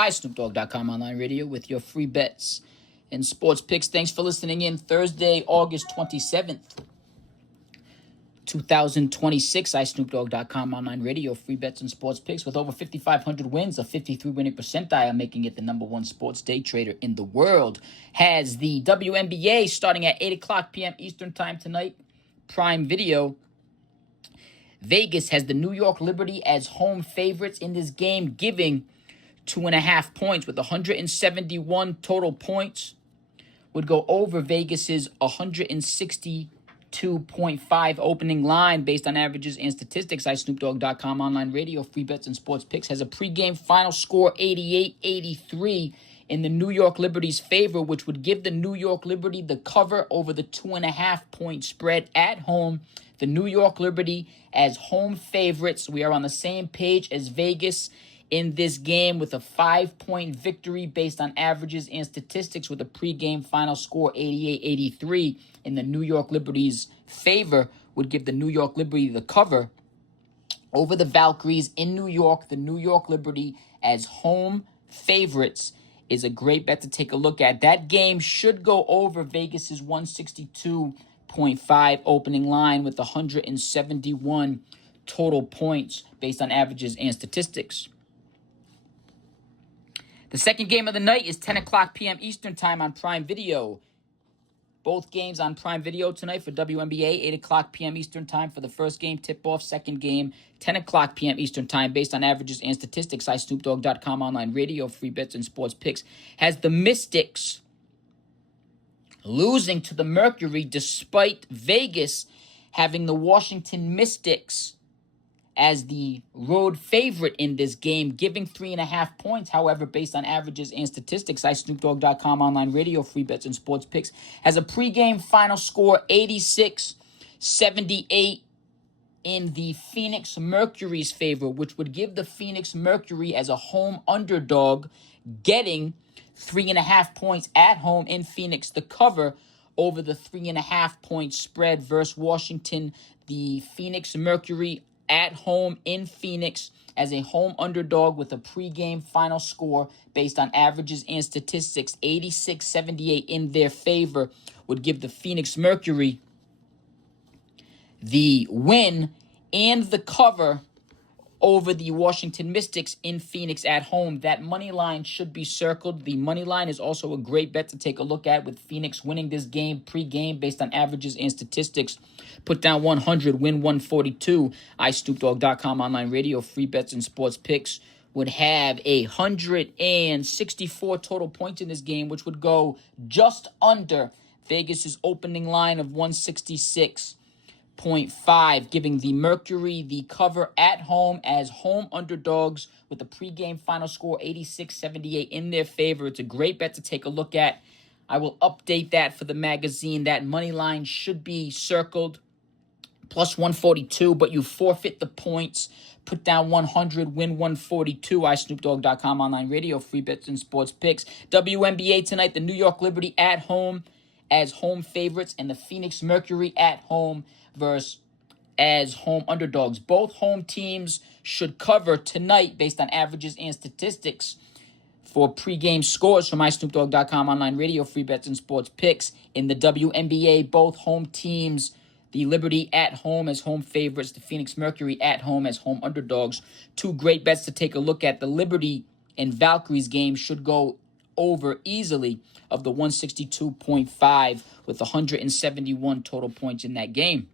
iSnoopDogg.com online radio with your free bets and sports picks. Thanks for listening in. Thursday, August 27th, 2026. iSnoopDogg.com online radio, free bets and sports picks with over 5,500 wins, a 53 winning percentile, making it the number one sports day trader in the world. Has the WNBA starting at 8 o'clock p.m. Eastern time tonight. Prime Video. Vegas has the New York Liberty as home favorites in this game, giving 2.5 points with 171 total points. Would go over Vegas's 162.5 opening line based on averages and statistics. iSnoopDogg.com online radio, free bets and sports picks has a pregame final score 88-83 in the New York Liberty's favor, which would give the New York Liberty the cover over the 2.5 point spread at home. The New York Liberty as home favorites. We are on the same page as Vegas in this game with a 5-point victory based on averages and statistics with a pregame final score 88-83 in the New York Liberty's favor would give the New York Liberty the cover over the Valkyries in New York. The New York Liberty as home favorites is a great bet to take a look at. That game should go over Vegas's 162.5 opening line with 171 total points based on averages and statistics. The second game of the night is 10 o'clock p.m. Eastern time on Prime Video. Both games on Prime Video tonight for WNBA, 8 o'clock p.m. Eastern time for the first game tip-off. Second game, 10 o'clock p.m. Eastern time based on averages and statistics. iSnoopDogg.com online radio, free bets and sports picks has the Mystics losing to the Mercury despite Vegas having the Washington Mystics as the road favorite in this game, giving 3.5 points. However, based on averages and statistics, iSnoopDogg.com online radio, free bets and sports picks has a pregame final score 86-78 in the Phoenix Mercury's favor, which would give the Phoenix Mercury as a home underdog getting 3.5 points at home in Phoenix, the cover over the 3.5 point spread versus Washington. The Phoenix Mercury at home in Phoenix as a home underdog with a pregame final score based on averages and statistics 86-78 in their favor would give the Phoenix Mercury the win and the cover over the Washington Mystics in Phoenix at home. That money line should be circled. The money line is also a great bet to take a look at with Phoenix winning this game pre-game based on averages and statistics. Put down 100, win 142. iSnoopDogg.com online radio, free bets and sports picks would have 164 total points in this game, which would go just under Vegas's opening line of 166.5, giving the Mercury the cover at home as home underdogs with a pregame final score 86-78 in their favor. It's a great bet to take a look at. I will update that for the magazine. That money line should be circled plus 142, but you forfeit the points. Put down 100, win 142. iSnoopDogg.com online radio, free bets and sports picks. WNBA tonight, the New York Liberty at home as home favorites and the Phoenix Mercury at home versus as home underdogs. Both home teams should cover tonight based on averages and statistics. For pregame scores from iSnoopDogg.com online radio, free bets and sports picks. In the WNBA, both home teams, the Liberty at home as home favorites, the Phoenix Mercury at home as home underdogs. Two great bets to take a look at. The Liberty and Valkyries game should go over easily of the 162.5 with 171 total points in that game.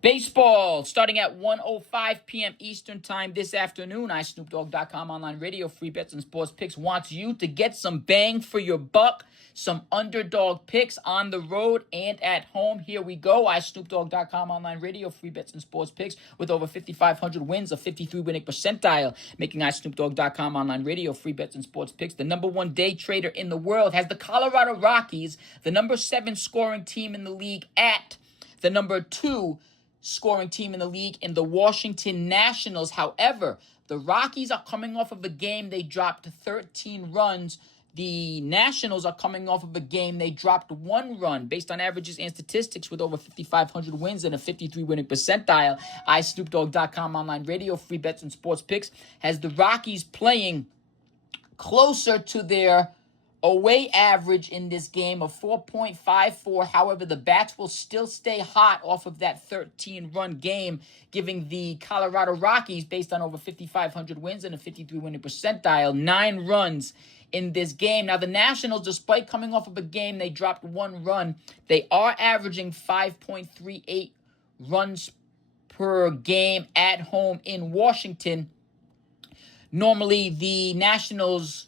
Baseball starting at 1:05 p.m. Eastern time this afternoon. iSnoopDogg.com online radio, free bets and sports picks wants you to get some bang for your buck, some underdog picks on the road and at home. Here we go. iSnoopDogg.com online radio, free bets and sports picks with over 5,500 wins, a 53 winning percentile, making iSnoopDogg.com online radio, free bets and sports picks the number one day trader in the world. Has the Colorado Rockies, the number 7 scoring team in the league, at the number 2 scoring team in the league in the Washington Nationals. However, the Rockies are coming off of a game they dropped 13 runs The Nationals are coming off of a game they dropped 1 run based on averages and statistics with over 5,500 wins and a 53 winning percentile. iSnoopDogg.com online radio, free bets and sports picks has the Rockies playing closer to their away average in this game of 4.54. However, the bats will still stay hot off of that 13-run game, giving the Colorado Rockies, based on over 5,500 wins and a 53 winning percentile, 9 runs in this game. Now, the Nationals, despite coming off of a game they dropped 1 run, they are averaging 5.38 runs per game at home in Washington. Normally, the Nationals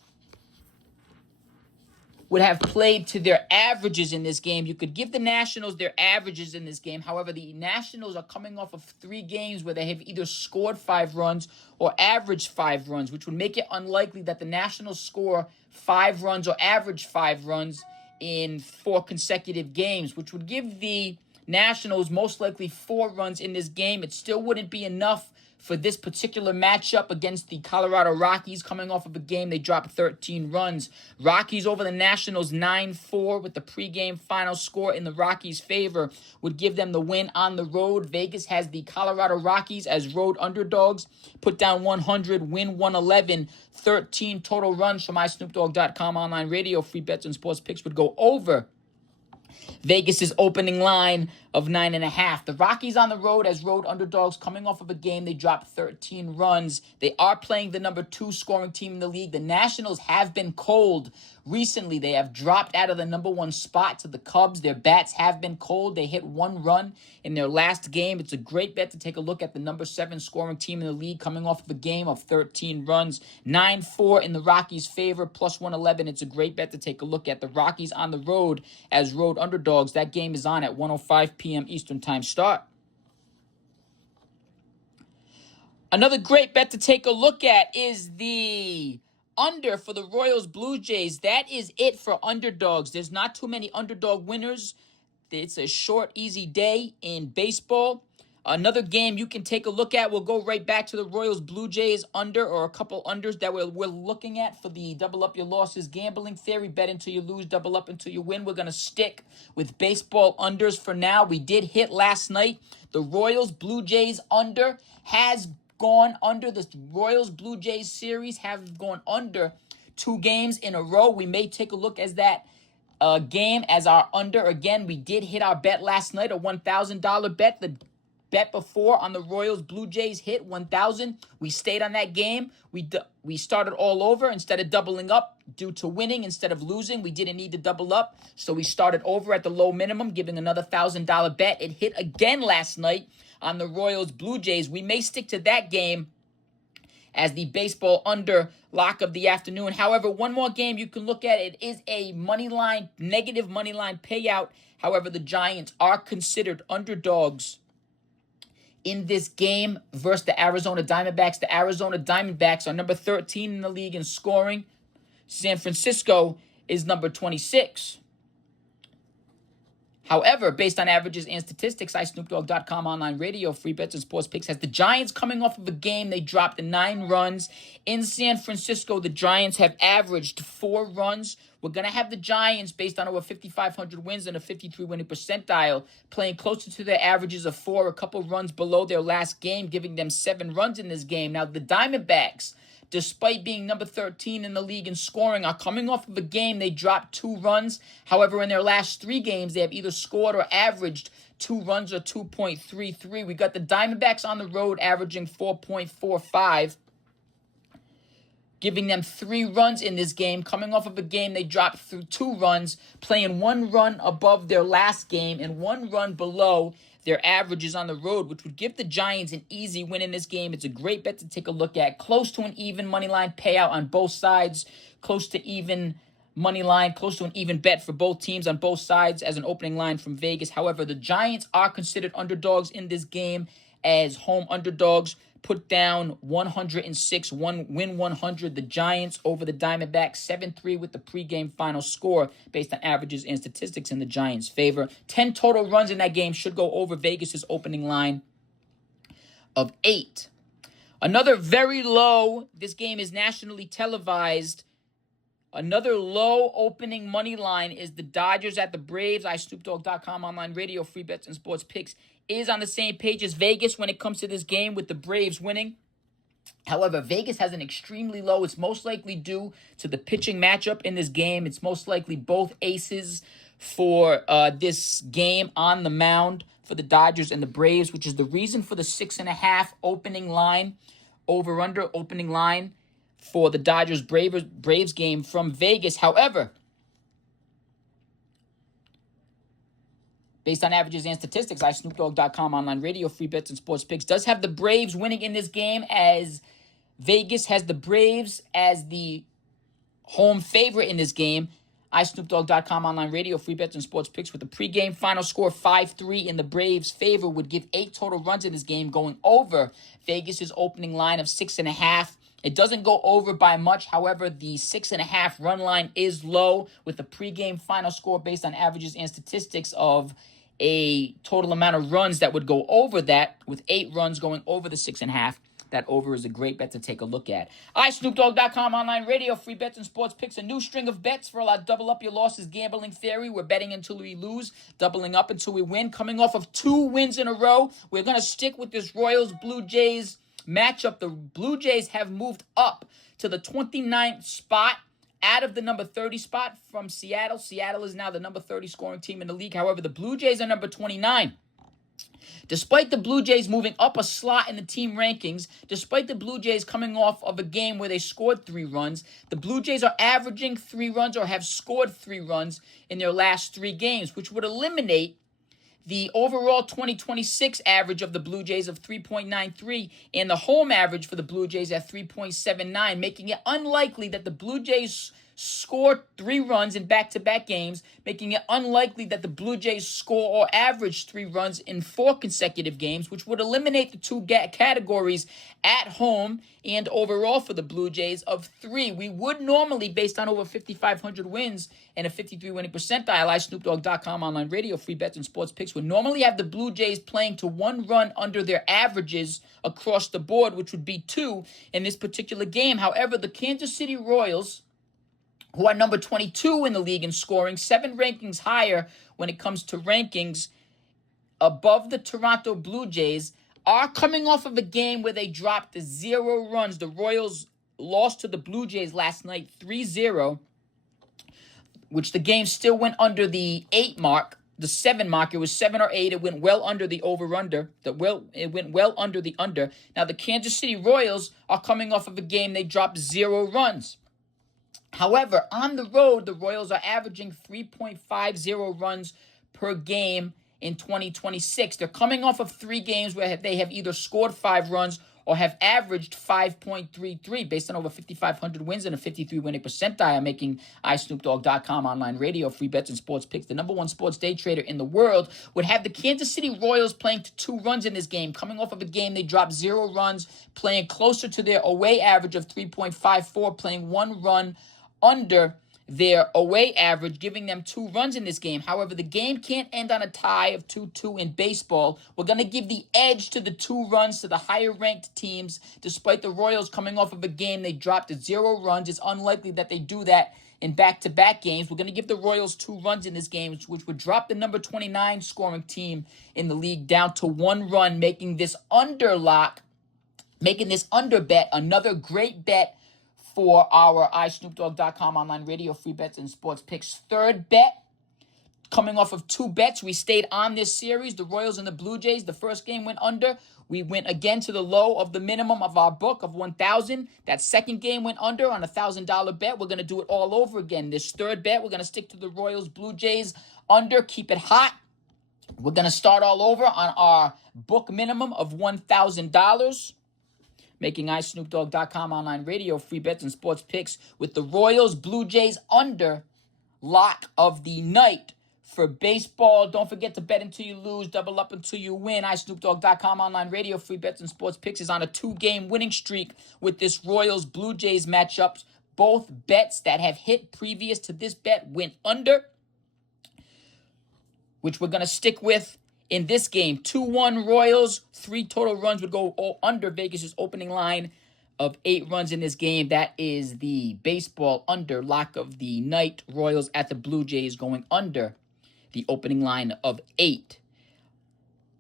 would have played to their averages in this game. You could give the Nationals their averages in this game. However, the Nationals are coming off of 3 games where they have either scored 5 runs or averaged 5 runs, which would make it unlikely that the Nationals score 5 runs or average 5 runs in 4 consecutive games, which would give the Nationals most likely 4 runs in this game. It still wouldn't be enough for this particular matchup against the Colorado Rockies, coming off of a game they dropped 13 runs. Rockies over the Nationals 9-4 with the pregame final score in the Rockies' favor would give them the win on the road. Vegas has the Colorado Rockies as road underdogs. Put down 100, win 111, 13 total runs from iSnoopDogg.com online radio. Free bets and sports picks would go over Vegas's opening line of 9.5. The Rockies on the road as road underdogs, coming off of a game they dropped 13 runs. They are playing the number 2 scoring team in the league. The Nationals have been cold recently. They have dropped out of the number 1 spot to the Cubs. Their bats have been cold. They hit 1 run in their last game. It's a great bet to take a look at the number 7 scoring team in the league, coming off of a game of 13 runs. 9-4 in the Rockies' favor, plus 111. It's a great bet to take a look at. The Rockies on the road as road underdogs. That game is on at 1:05 p.m. Eastern Time start. Another great bet to take a look at is the under for the Royals Blue Jays. That is it for underdogs. There's not too many underdog winners. It's a short, easy day in baseball. Another game you can take a look at. We'll go right back to the Royals Blue Jays under, or a couple unders that we're looking at for the double up your losses gambling theory. Bet until you lose, double up until you win. We're going to stick with baseball unders for now. We did hit last night. The Royals Blue Jays under has gone under. The Royals Blue Jays series have gone under 2 games in a row. We may take a look as that game as our under. Again, we did hit our bet last night, a $1,000 bet. The bet before on the Royals Blue Jays hit 1,000. We stayed on that game. We started all over instead of doubling up due to winning instead of losing. We didn't need to double up, so we started over at the low minimum, giving another $1,000 bet. It hit again last night on the Royals Blue Jays. We may stick to that game as the baseball under lock of the afternoon. However, one more game you can look at. It is a negative money line payout. However, the Giants are considered underdogs in this game versus the Arizona Diamondbacks. The Arizona Diamondbacks are number 13 in the league in scoring. San Francisco is number 26. However, based on averages and statistics, iSnoopDogg.com online radio, free bets and sports picks has the Giants coming off of a game they dropped 9 runs. In San Francisco, the Giants have averaged 4 runs. We're going to have the Giants, based on over 5,500 wins and a 53 winning percentile, playing closer to their averages of 4, a couple runs below their last game, giving them 7 runs in this game. Now, the Diamondbacks, despite being number 13 in the league in scoring, are coming off of a game they dropped 2 runs. However, in their last 3 games, they have either scored or averaged 2 runs or 2.33. We got the Diamondbacks on the road averaging 4.45, giving them 3 runs in this game, coming off of a game they dropped through 2 runs, playing 1 run above their last game and 1 run below their averages on the road, which would give the Giants an easy win in this game. It's a great bet to take a look at. Close to an even money line payout on both sides. Close to even money line, close to an even bet for both teams on both sides as an opening line from Vegas. However, the Giants are considered underdogs in this game as home underdogs. Put down 106, win 100. The Giants over the Diamondbacks, 7-3 with the pregame final score based on averages and statistics in the Giants' favor. 10 total runs in that game should go over Vegas's opening line of 8. Another very low, this game is nationally televised, Another low opening money line is the Dodgers at the Braves. iSnoopDogg.com online radio, free bets and sports picks is on the same page as Vegas when it comes to this game with the Braves winning. However, Vegas has an extremely low. It's most likely due to the pitching matchup in this game. It's most likely both aces for this game on the mound for the Dodgers and the Braves, which is the reason for the 6.5 opening line, over-under opening line for the Dodgers Braves game from Vegas. However, based on averages and statistics, iSnoopDogg.com online radio, free bets and sports picks does have the Braves winning in this game, as Vegas has the Braves as the home favorite in this game. iSnoopDogg.com online radio, free bets and sports picks with the pregame final score 5-3 in the Braves' favor would give 8 total runs in this game, going over Vegas' opening line of 6.5. It doesn't go over by much. However, the 6.5 run line is low with the pregame final score based on averages and statistics of a total amount of runs that would go over that, with 8 runs going over the 6.5. That over is a great bet to take a look at. iSnoopDogg.com online radio, free bets and sports picks. A new string of bets for our double up your losses gambling theory. We're betting until we lose, doubling up until we win. Coming off of 2 wins in a row, we're going to stick with this Royals-Blue Jays matchup. The Blue Jays have moved up to the 29th spot out of the number 30 spot from Seattle. Seattle is now the number 30 scoring team in the league. However, the Blue Jays are number 29. Despite the Blue Jays moving up a slot in the team rankings, despite the Blue Jays coming off of a game where they scored 3 runs, the Blue Jays are averaging 3 runs or have scored 3 runs in their last 3 games, which would eliminate the overall 2026 average of the Blue Jays of 3.93 and the home average for the Blue Jays at 3.79, making it unlikely that the Blue Jays score 3 runs in back-to-back games, making it unlikely that the Blue Jays score or average 3 runs in 4 consecutive games, which would eliminate the 2 categories at home and overall for the Blue Jays of 3. We would normally, based on over 5,500 wins and a 53 winning percentile, iSnoopDogg.com online radio, free bets and sports picks, would normally have the Blue Jays playing to 1 run under their averages across the board, which would be 2 in this particular game. However, the Kansas City Royals, who are number 22 in the league in scoring, 7 rankings higher when it comes to rankings above the Toronto Blue Jays, are coming off of a game where they dropped 0 runs. The Royals lost to the Blue Jays last night 3-0, which the game still went under the 8 mark, the 7 mark. It was 7 or 8. It went well under the over-under. It went well under the under. Now, the Kansas City Royals are coming off of a game they dropped 0 runs. However, on the road, the Royals are averaging 3.50 runs per game in 2026. They're coming off of 3 games where they have either scored 5 runs or have averaged 5.33 based on over 5,500 wins and a 53 winning percentile, making iSnoopDogg.com online radio, free bets and sports picks the number 1 sports day trader in the world. Would have the Kansas City Royals playing to 2 runs in this game, coming off of a game they dropped 0 runs, playing closer to their away average of 3.54, playing 1 run under their away average, giving them 2 runs in this game. However, the game can't end on a tie of 2-2 in baseball. We're going to give the edge to the 2 runs to the higher-ranked teams. Despite the Royals coming off of a game they dropped 0 runs, it's unlikely that they do that in back-to-back games. We're going to give the Royals 2 runs in this game, which would drop the number 29 scoring team in the league down to 1 run, making this under bet another great bet for our iSnoopDogg.com online radio, free bets and sports picks. 3rd bet, coming off of 2 bets, we stayed on this series, the Royals and the Blue Jays. The first game went under. We went again to the low of the minimum of our book of 1,000. That second game went under on a $1,000 bet. We're going to do it all over again. This 3rd bet, we're going to stick to the Royals, Blue Jays under, keep it hot. We're going to start all over on our book minimum of $1,000. Making iSnoopDogg.com online radio, free bets and sports picks with the Royals Blue Jays under lock of the night for baseball. Don't forget to bet until you lose, double up until you win. iSnoopDogg.com online radio, free bets and sports picks is on a 2-game winning streak with this Royals Blue Jays matchup. Both bets that have hit previous to this bet went under, which we're going to stick with. In this game, 2-1 Royals, 3 total runs would go under Vegas' opening line of 8 runs in this game. That is the baseball under lock of the night. Royals at the Blue Jays going under the opening line of 8.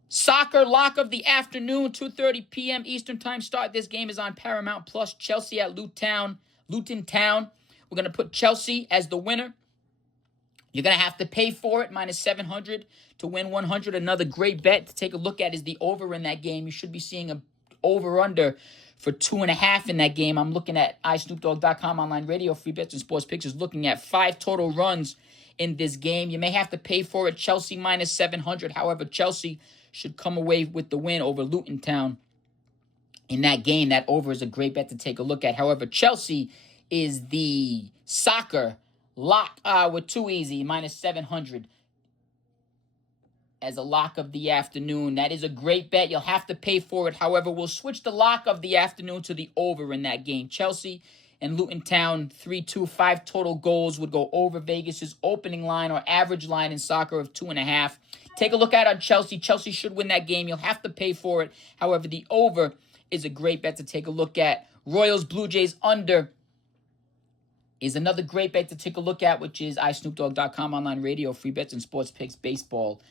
Soccer lock of the afternoon, 2:30 p.m. Eastern time start. This game is on Paramount Plus. Chelsea at Luton Town. We're going to put Chelsea as the winner. You're going to have to pay for it, minus 700 to win 100. Another great bet to take a look at is the over in that game. You should be seeing a over-under for 2.5 in that game. I'm looking at iSnoopDogg.com online radio, free bets and sports pictures, looking at 5 total runs in this game. You may have to pay for it. Chelsea minus 700. However, Chelsea should come away with the win over Luton Town in that game. That over is a great bet to take a look at. However, Chelsea is the soccer lock with too easy, minus 700 as a lock of the afternoon. That is a great bet. You'll have to pay for it. However, we'll switch the lock of the afternoon to the over in that game. Chelsea and Luton Town, 3-2, 5 total goals would go over Vegas's opening line or average line in soccer of 2.5. Take a look at on Chelsea. Chelsea should win that game. You'll have to pay for it. However, the over is a great bet to take a look at. Royals, Blue Jays under is another great bet to take a look at, which is iSnoopDogg.com online radio, free bets and sports picks, baseball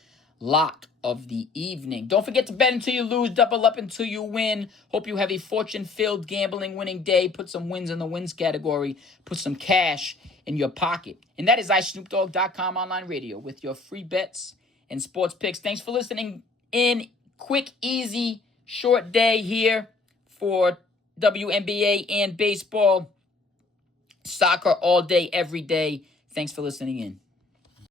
lock of the evening. Don't forget to bet until you lose, double up until you win. Hope you have a fortune-filled gambling winning day. Put some wins in the wins category. Put some cash in your pocket. And that is iSnoopDogg.com online radio with your free bets and sports picks. Thanks for listening in. Quick, easy, short day here for WNBA and baseball. Soccer all day, every day. Thanks for listening in.